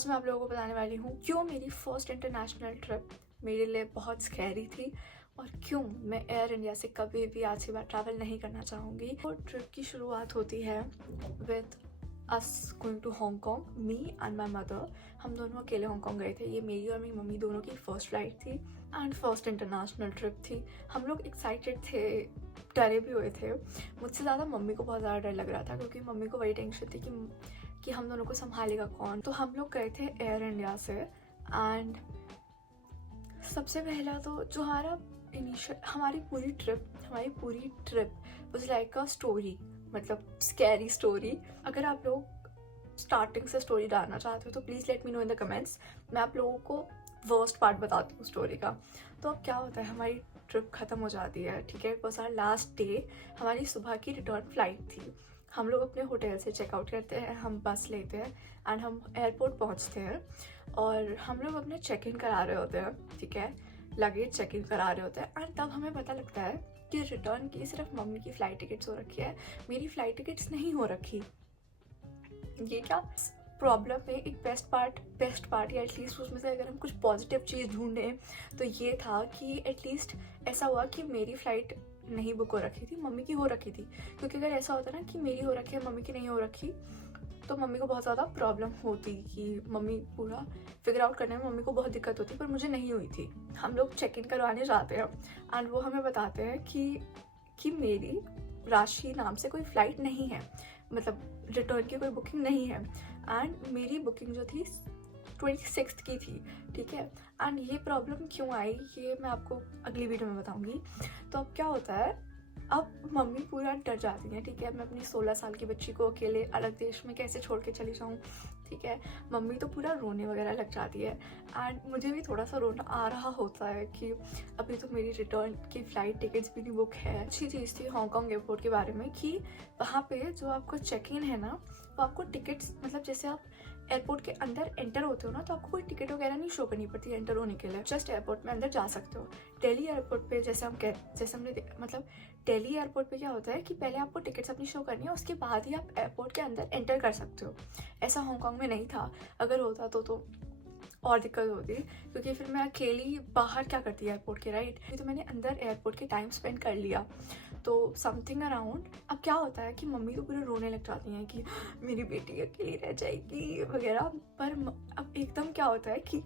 आज मैं आप लोगों को बताने वाली हूँ क्यों मेरी फर्स्ट इंटरनेशनल ट्रिप मेरे लिए बहुत स्कैरी थी और क्यों मैं एयर इंडिया से कभी भी आज के बाद ट्रैवल नहीं करना चाहूँगी। और ट्रिप की शुरुआत होती है with us going to Hong Kong, me and my mother. हम दोनों अकेले हांगकांग गए थे। ये मेरी और मेरी मम्मी दोनों की फर्स्ट फ्लाइट थी एंड फर्स्ट इंटरनेशनल ट्रिप थी। हम लोग एक्साइटेड थे, डरे भी हुए थे। मुझसे ज़्यादा मम्मी को बहुत ज़्यादा डर लग रहा था क्योंकि मम्मी को वही टेंशन थी कि हम दोनों को संभालेगा कौन। तो हम लोग गए थे एयर इंडिया से एंड सबसे पहला तो जो हमारी पूरी trip was like a story, मतलब स्कैरी स्टोरी। अगर आप लोग स्टार्टिंग से स्टोरी डालना चाहते हो तो please let me know in the comments. मैं आप लोगों को वर्स्ट पार्ट बताती हूँ स्टोरी का। तो अब क्या होता है, हमारी ट्रिप ख़त्म हो जाती है, ठीक है। It was our last day. हमारी सुबह की रिटर्न फ्लाइट थी। हम लोग अपने होटल से चेकआउट करते हैं, हम बस लेते हैं एंड हम एयरपोर्ट पहुंचते हैं और हम लोग अपने चेक इन करा रहे होते हैं, ठीक है। लगेज चेक इन करा रहे होते हैं एंड तब हमें पता लगता है कि रिटर्न की सिर्फ मम्मी की फ़्लाइट टिकट्स हो रखी है, मेरी फ़्लाइट टिकट्स नहीं हो रखी। ये क्या प्रॉब्लम है। एक बेस्ट पार्ट या एटलीस्ट उसमें से अगर हम कुछ पॉजिटिव चीज़ ढूंढें तो ये था कि एटलीस्ट ऐसा हुआ कि मेरी फ़्लाइट नहीं बुक हो रखी थी, मम्मी की हो रखी थी। क्योंकि अगर ऐसा होता ना कि मेरी हो रखी है मम्मी की नहीं हो रखी तो मम्मी को बहुत ज़्यादा प्रॉब्लम होती कि मम्मी पूरा फिगर आउट करने में मम्मी को बहुत दिक्कत होती, पर मुझे नहीं हुई थी। हम लोग चेक इन करवाने जाते हैं एंड वो हमें बताते हैं कि मेरी राशि नाम से कोई फ़्लाइट नहीं है, मतलब रिटर्न की कोई बुकिंग नहीं है एंड मेरी बुकिंग जो थी 26 की थी, ठीक है। एंड ये प्रॉब्लम क्यों आई ये मैं आपको अगली वीडियो में बताऊंगी। तो अब क्या होता है, अब मम्मी पूरा डर जाती है, ठीक है। मैं अपनी 16 साल की बच्ची को अकेले अलग देश में कैसे छोड़ के चली जाऊँ, ठीक है। मम्मी तो पूरा रोने वगैरह लग जाती है एंड मुझे भी थोड़ा सा रोना आ रहा होता है कि अभी तो मेरी रिटर्न की फ़्लाइट टिकट्स भी नहीं बुक है। अच्छी चीज़ थी हांगकांग एयरपोर्ट के बारे में कि वहाँ पे जो आपको चेक इन है ना, वो आपको टिकट्स, मतलब जैसे आप एयरपोर्ट के अंदर एंटर होते हो ना तो आपको कोई टिकट वगैरह नहीं शो करनी पड़ती एंटर होने के लिए, जस्ट एयरपोर्ट में अंदर जा सकते हो। दिल्ली एयरपोर्ट पे जैसे हमने मतलब दिल्ली एयरपोर्ट पे क्या होता है कि पहले आपको टिकट्स अपनी शो करनी है, उसके बाद ही आप एयरपोर्ट के अंदर एंटर कर सकते हो। ऐसा हांगकांग में नहीं था। अगर होता तो और दिक्कत होती क्योंकि फिर मैं अकेली बाहर क्या करती एयरपोर्ट के, राइट। तो मैंने अंदर एयरपोर्ट के टाइम स्पेंड कर लिया। तो समथिंग अराउंड, अब क्या होता है कि मम्मी तो पूरे रोने लग जाती हैं कि मेरी बेटी अकेली रह जाएगी वगैरह। पर अब एकदम क्या होता है कि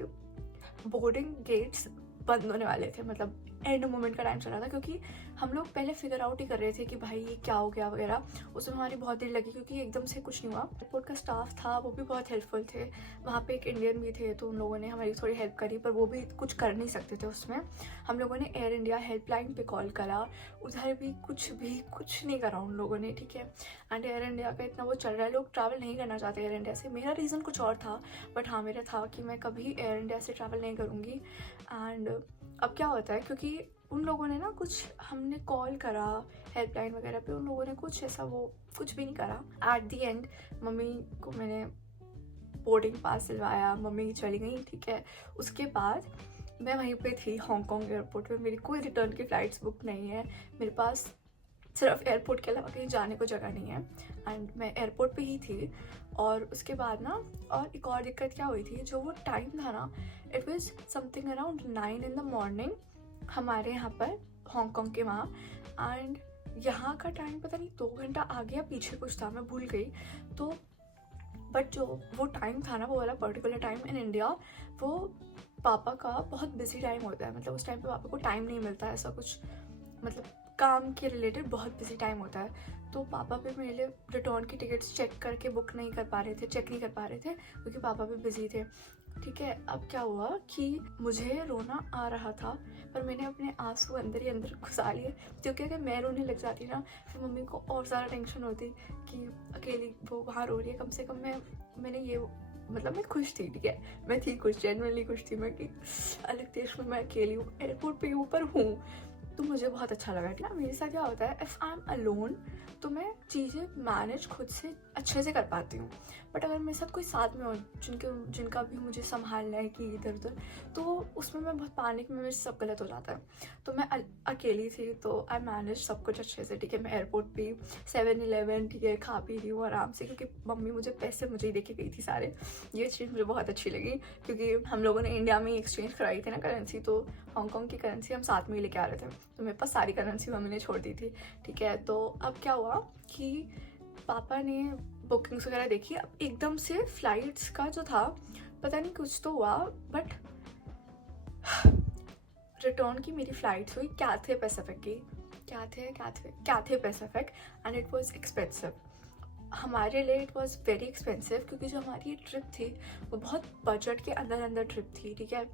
बोर्डिंग गेट्स बंद होने वाले थे, मतलब एंड मोमेंट का टाइम चल रहा था क्योंकि हम लोग पहले फिगर आउट ही कर रहे थे कि भाई ये क्या हो गया वगैरह। उसमें हमारी बहुत देर लगी क्योंकि एकदम से कुछ नहीं हुआ। एयरपोर्ट का स्टाफ था वो भी बहुत हेल्पफुल थे, वहाँ पे एक इंडियन भी थे तो उन लोगों ने हमारी थोड़ी हेल्प करी, पर वो भी कुछ कर नहीं सकते थे उसमें। हम लोगों ने एयर इंडिया हेल्पलाइन पे कॉल करा, उधर भी कुछ नहीं करा उन लोगों ने, ठीक है। एंड एयर इंडिया का इतना वो चल रहा है, लोग ट्रैवल नहीं करना चाहते एयर इंडिया से। मेरा रीज़न कुछ और था, बट हाँ मेरा था कि मैं कभी एयर इंडिया से ट्रैवल नहीं करूँगी। एंड अब क्या होता है क्योंकि उन लोगों ने ना कुछ, हमने कॉल करा हेल्पलाइन वगैरह पे, उन लोगों ने कुछ ऐसा वो कुछ भी नहीं करा। एट दी एंड मम्मी को मैंने बोर्डिंग पास दिलवाया, मम्मी चली गई, ठीक है। उसके बाद मैं वहीं पे थी हांगकांग एयरपोर्ट पे, मेरी कोई रिटर्न की फ़्लाइट्स बुक नहीं है, मेरे पास सिर्फ एयरपोर्ट के अलावा कहीं जाने को जगह नहीं है एंड मैं एयरपोर्ट पे ही थी। और उसके बाद ना और एक और दिक्कत क्या हुई थी, जो वो टाइम था ना, it was something around 9 in the morning हमारे यहाँ पर हांगकांग के वहाँ। एंड यहाँ का टाइम पता नहीं 2 घंटा आगे या पीछे कुछ था, मैं भूल गई। तो बट जो वो टाइम था ना, वो वाला पर्टिकुलर टाइम इन इंडिया, वो पापा का बहुत बिजी टाइम होता है, मतलब उस टाइम पे पापा को टाइम नहीं मिलता है ऐसा कुछ, मतलब काम के रिलेटेड बहुत बिजी टाइम होता है। तो पापा भी मेरे लिए रिटर्न की टिकट्स चेक नहीं कर पा रहे थे क्योंकि पापा भी बिजी थे, ठीक है। अब क्या हुआ कि मुझे रोना आ रहा था पर मैंने अपने आंसू अंदर ही अंदर घुसा लिए, क्योंकि अगर मैं रोने लग जाती ना फिर मम्मी को और ज़्यादा टेंशन होती कि अकेली वो वहाँ रो रही है। कम से कम मैंने ये, मतलब मैं खुश थी, ठीक है। मैं थी खुश, जेन्युइनली खुश थी मैं कि अलग देश में मैं अकेली हूँ, एयरपोर्ट पे ऊपर हूँ, तो मुझे बहुत अच्छा लगा। ठीक है, मेरे साथ क्या होता है, इफ़ आई एम अलोन तो मैं चीज़ें मैनेज खुद से अच्छे से कर पाती हूँ। बट अगर मेरे साथ कोई साथ में हो जिनका भी मुझे संभालना है कि इधर उधर, तो उसमें मैं बहुत पैनिक में, मेरे से सब गलत हो जाता है। तो मैं अकेली थी तो आई मैनेज सब कुछ अच्छे से, ठीक है। मैं एयरपोर्ट पे 7-Eleven, ठीक है, खा पी रही हूँ आराम से, क्योंकि मम्मी मुझे पैसे मुझे ही दे के गई थी सारे। ये चीज़ मुझे बहुत अच्छी लगी, क्योंकि हम लोगों ने इंडिया में एक्सचेंज कराई थी ना करेंसी, तो हांगकॉन्ग की करेंसी हम साथ में ही लेके आ रहे थे, तो मेरे पास सारी करेंसी मम्मी ने छोड़ दी थी, ठीक है। तो अब क्या हुआ कि पापा ने बुकिंग्स वगैरह देखी। अब एकदम से फ्लाइट्स का जो था, पता नहीं कुछ तो हुआ, बट रिटर्न की मेरी फ्लाइट्स हुई कैथे पैसिफिक की, Cathay Pacific, and it was expensive. हमारे लिए इट वाज वेरी एक्सपेंसिव, क्योंकि जो हमारी ये ट्रिप थी वो बहुत बजट के अंदर ट्रिप थी, ठीक है।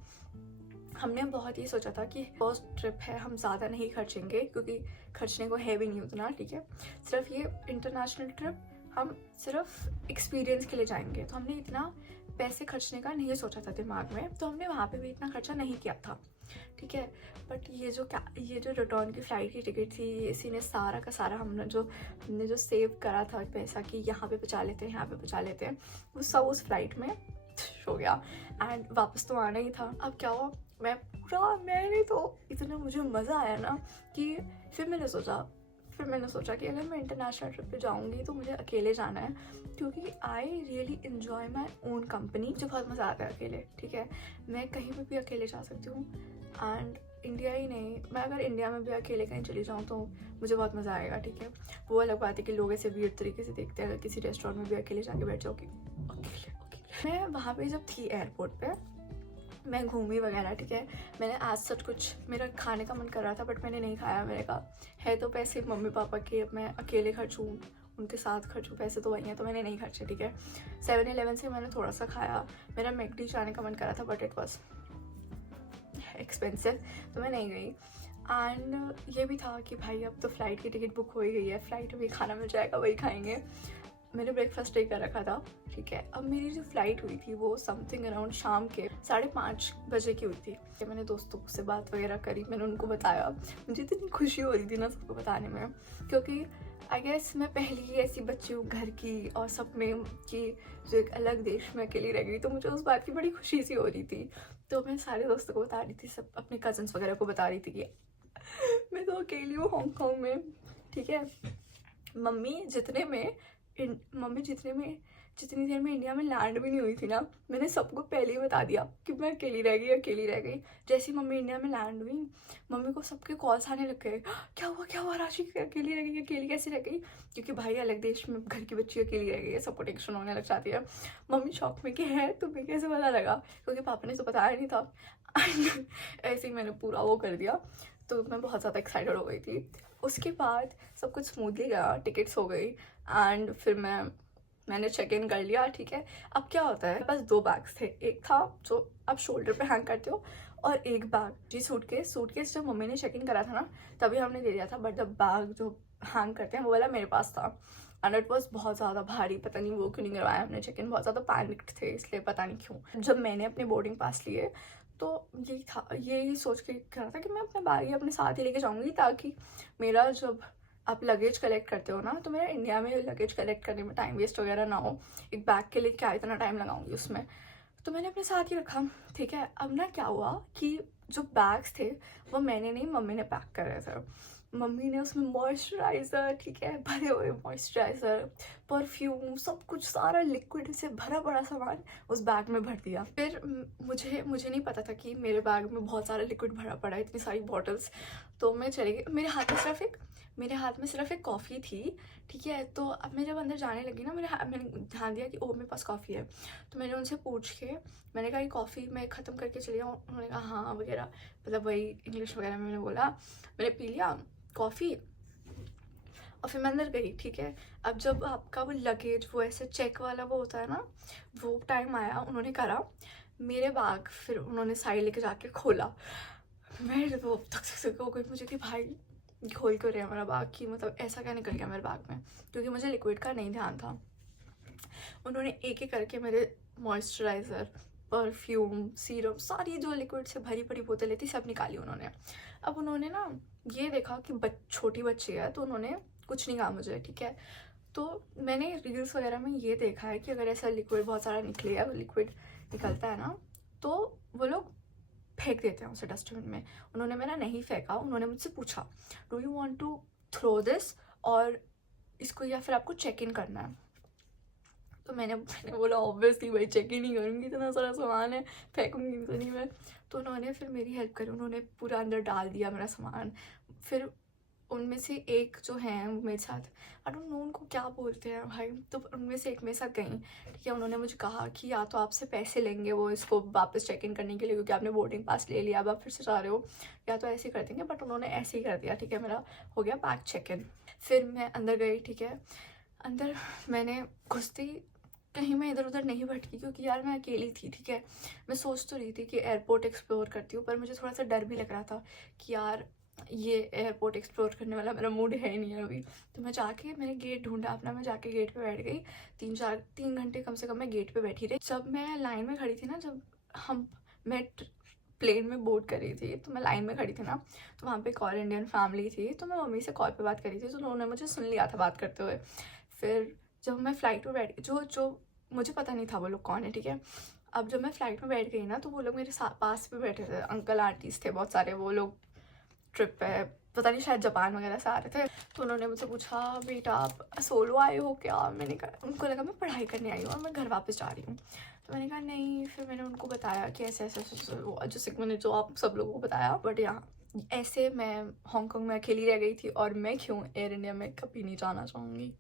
हमने बहुत ये सोचा था कि फर्स्ट ट्रिप है, हम ज़्यादा नहीं खर्चेंगे, क्योंकि खर्चने को है भी नहीं उतना, ठीक है। सिर्फ ये इंटरनेशनल ट्रिप हम सिर्फ एक्सपीरियंस के लिए जाएंगे, तो हमने इतना पैसे खर्चने का नहीं सोचा था दिमाग में, तो हमने वहाँ पे भी इतना खर्चा नहीं किया था, ठीक है। बट ये जो रिटर्न की फ़्लाइट की टिकट थी, इसी ने सारा का सारा हमने जो सेव करा था पैसा कि यहाँ पे बचा लेते हैं, यहाँ पे बचा लेते हैं, वो सब उस फ्लाइट में हो गया। एंड वापस तो आना ही था। अब क्या हुआ, मैंने तो इतना मुझे मज़ा आया ना कि फिर मैंने सोचा कि अगर मैं इंटरनेशनल ट्रिप पे जाऊँगी तो मुझे अकेले जाना है, क्योंकि I really enjoy my own company. मुझे बहुत मज़ा आता है अकेले, ठीक है। मैं कहीं पर भी अकेले जा सकती हूँ, एंड इंडिया ही नहीं, मैं अगर इंडिया में भी अकेले कहीं चली जाऊँ तो मुझे बहुत मज़ा आएगा, ठीक है। वो अलग बात है कि लोग ऐसे वियर्ड तरीके से देखते हैं अगर किसी रेस्टोरेंट में भी अकेले जाके बैठ जाओ कि अकेले। मैं वहाँ पे जब थी एयरपोर्ट पे, मैं घूमी वगैरह, ठीक है। मैंने आज सच कुछ, मेरा खाने का मन कर रहा था बट मैंने नहीं खाया। मैंने कहा है तो पैसे मम्मी पापा के, अब मैं अकेले खर्चूँ, उनके साथ खर्चूँ, पैसे तो वही हैं, तो मैंने नहीं खर्चे, ठीक है। 7-Eleven से मैंने थोड़ा सा खाया। मेरा मैकडी जाने का मन कर रहा था बट इट वॉज एक्सपेंसिव, तो मैं नहीं गई। एंड ये भी था कि भाई अब तो फ़्लाइट की टिकट बुक हो ही गई है, फ़्लाइट में खाना मिल जाएगा, वही खाएंगे। मैंने ब्रेकफास्ट टे कर रखा था, ठीक है। अब मेरी जो फ़्लाइट हुई थी वो समथिंग अराउंड शाम के 5:30 बजे की हुई थी। मैंने दोस्तों से बात वगैरह करी, मैंने उनको बताया। मुझे इतनी खुशी हो रही थी ना सबको बताने में, क्योंकि आई गेस मैं पहली ही ऐसी बच्ची हूँ घर की और सब में कि जो एक अलग देश में अकेली रह गई, तो मुझे उस बात की बड़ी खुशी सी हो रही थी। तो मैं सारे दोस्तों को बता रही थी, सब अपने कज़न्स वगैरह को बता रही थी कि मैं तो अकेली हूँ हांगकॉन्ग में, ठीक है। मम्मी जितनी देर में इंडिया में लैंड भी नहीं हुई थी ना, मैंने सबको पहले ही बता दिया कि मैं अकेली रह गई। जैसे ही मम्मी इंडिया में लैंड हुई, मम्मी को सबके कॉल्स आने लग गए, क्या हुआ राशि अकेली रह गई, अकेली कैसे रह गई, क्योंकि भाई अलग देश में घर की बच्ची अकेली रह गई है, सबको टेंशन होने लग जाती है। मम्मी शॉक में कि है तुम्हें कैसे पता लगा, क्योंकि पापा ने तो बताया नहीं था। ऐसे ही मैंने पूरा वो कर दिया, तो मैं बहुत ज़्यादा एक्साइटेड हो गई थी। उसके बाद सब कुछ स्मूथली गया, टिकट्स हो गई, एंड फिर मैंने चेक इन कर लिया, ठीक है। अब क्या होता है, मेरे पास 2 बैग्स थे। एक था जो आप शोल्डर पे हैंग करते हो, और एक बैग जी सूटकेस जब मम्मी ने चेक इन करा था ना तभी हमने दे दिया था, बट द बैग जो हैंग करते हैं वो वाला मेरे पास था। एंड इट वॉज बहुत ज़्यादा भारी, पता नहीं वो क्यों नहीं करवाया हमने चेक इन, बहुत ज़्यादा पैनिक्ड थे इसलिए, पता नहीं क्यों। जब मैंने अपने बोर्डिंग पास लिए तो यही सोच के करा था कि मैं अपना बैग ही अपने साथ ही लेके जाऊँगी, ताकि मेरा जब आप लगेज कलेक्ट करते हो ना, तो मेरा इंडिया में लगेज कलेक्ट करने में टाइम वेस्ट वगैरह ना हो। एक बैग के लिए क्या इतना टाइम लगाऊंगी उसमें, तो मैंने अपने साथ ही रखा, ठीक है। अब ना क्या हुआ कि जो बैग्स थे वो मैंने नहीं, मम्मी ने पैक कर रहे थे। मम्मी ने उसमें मॉइस्चराइज़र, ठीक है, भरे हुए मॉइस्चराइज़र, परफ्यूम, सब कुछ, सारा लिक्विड से भरा पड़ा सामान उस बैग में भर दिया। फिर मुझे नहीं पता था कि मेरे बैग में बहुत सारा लिक्विड भरा पड़ा है, इतनी सारी बॉटल्स। तो मैं चली गई, मेरे हाथ में सिर्फ एक कॉफ़ी थी, ठीक है। तो अब मैं जब अंदर जाने लगी ना, मैंने ध्यान दिया कि ओह मेरे पास कॉफ़ी है, तो मैंने उनसे पूछ के मैंने कहा कि कॉफ़ी मैं ख़त्म करके चली जाऊँ। उन्होंने कहा हाँ वगैरह, मतलब वही इंग्लिश वगैरह में मैंने बोला, मैंने पी लिया कॉफ़ी और फिर मैं अंदर गई, ठीक है। अब जब आपका वो लगेज वो ऐसे चेक वाला वो होता है ना, वो टाइम आया, उन्होंने करा मेरे बैग, फिर उन्होंने साइड लेके जाके खोला। मैं वो तक हो गई मुझे कि भाई खोल क्यों रहे मेरा बैग, की मतलब ऐसा क्या निकल गया मेरे बैग में, क्योंकि मुझे लिक्विड का नहीं ध्यान था। उन्होंने एक एक करके मेरे मॉइस्चराइज़र, परफ्यूम, सीरम, सारी जो लिक्विड से भरी पड़ी बोतलें थी सब निकाली उन्होंने। अब उन्होंने ना ये देखा कि छोटी बच्ची है, तो उन्होंने कुछ नहीं कहा मुझे, ठीक है। तो मैंने रील्स वगैरह में ये देखा है कि अगर ऐसा लिक्विड बहुत सारा निकले या लिक्विड निकलता है ना, तो वो लोग फेंक देते हैं उसे डस्टबिन में। उन्होंने मेरा नहीं फेंका, उन्होंने मुझसे पूछा do you want to throw this, और इसको या फिर आपको चेक इन करना है। तो मैंने बोला ऑब्वियसली भाई चेक इन नहीं करूँगी, इतना सारा सामान है, फेंकूंगी तो नहीं मैं। तो उन्होंने फिर मेरी हेल्प करी, उन्होंने पूरा अंदर डाल दिया मेरा सामान। फिर उनमें से एक जो है वो मेरे साथ, आई डोंट नो उनको क्या बोलते हैं भाई, तो उनमें से एक मेरे साथ गई, ठीक है। उन्होंने मुझे कहा कि या तो आपसे पैसे लेंगे वो इसको वापस चेक इन करने के लिए, क्योंकि आपने बोर्डिंग पास ले लिया, अब आप फिर से जा रहे हो, या तो ऐसे ही कर देंगे। बट उन्होंने ऐसे ही कर दिया, ठीक है। मेरा हो गया बैग चेक इन। फिर मैं अंदर गई, ठीक है। अंदर मैंने घुसती कहीं मैं इधर उधर नहीं भटकी, क्योंकि यार मैं अकेली थी, ठीक है। मैं सोच तो रही थी कि एयरपोर्ट एक्सप्लोर करती हूँ, पर मुझे थोड़ा सा डर भी लग रहा था कि यार ये एयरपोर्ट एक्सप्लोर करने वाला मेरा मूड है ही नहीं है अभी। तो मैंने गेट ढूंढा अपना, मैं जाके गेट पे बैठ गई। 3 घंटे कम से कम मैं गेट पे बैठी रही। जब मैं लाइन में खड़ी थी ना, मैं प्लेन में बोर्ड कर रही थी, तो मैं लाइन में खड़ी थी ना, तो वहाँ पे एक और इंडियन फैमिली थी। तो मैं मम्मी से कॉल पे बात कर रही थी, तो उन्होंने मुझे सुन लिया था बात करते हुए। फिर जब मैं फ़्लाइट में बैठ जो मुझे पता नहीं था वो लोग कौन है, ठीक है। अब जब मैं फ़्लाइट में बैठ गई ना, तो वो लोग मेरे पास पे बैठे थे, अंकल आंटीज़ थे बहुत सारे, वो लोग ट्रिप पे पता नहीं शायद जापान वगैरह से आ रहे थे। तो उन्होंने मुझसे पूछा बेटा आप सोलो आए हो क्या। मैंने कहा, उनको लगा मैं पढ़ाई करने आई हूँ और मैं घर वापस जा रही हूँ। तो मैंने कहा नहीं। फिर मैंने उनको बताया कि ऐसे ऐसे जैसे मैंने जो आप सब लोगों को बताया। बट यहाँ ऐसे मैं हांगकांग में अकेली रह गई थी, और मैं क्यों एयर इंडिया में कभी नहीं जाना चाहूँगी।